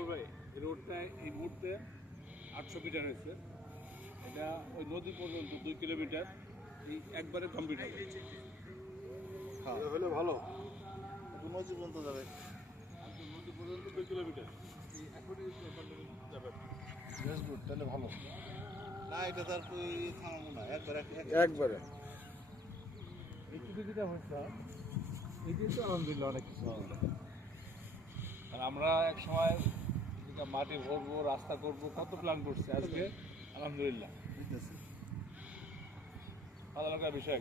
গফুর ভাই এই রোডটা এই মুহূর্তে 800 মিটার হয়েছে। এটা ওই নদী পর্যন্ত 2 কিলোমিটার, এই একবারে কমপ্লিট হবে। হ্যাঁ হলে ভালো। নদী পর্যন্ত যাবে। নদী পর্যন্ত 2 কিলোমিটার, এই এখনই যাবে। বেশ গুড, তাহলে ভালো। না এটা তার থামাবো না, একবারে একটু যেটা হচ্ছে এটাই তো আলহামদুলিল্লাহ অনেক কিছু। আর আমরা এক সময় মাটি ভরবো, রাস্তা করবো, কত প্ল্যান করছি, আজকে আলহামদুলিল্লাহ ভালো লাগার বিষয়।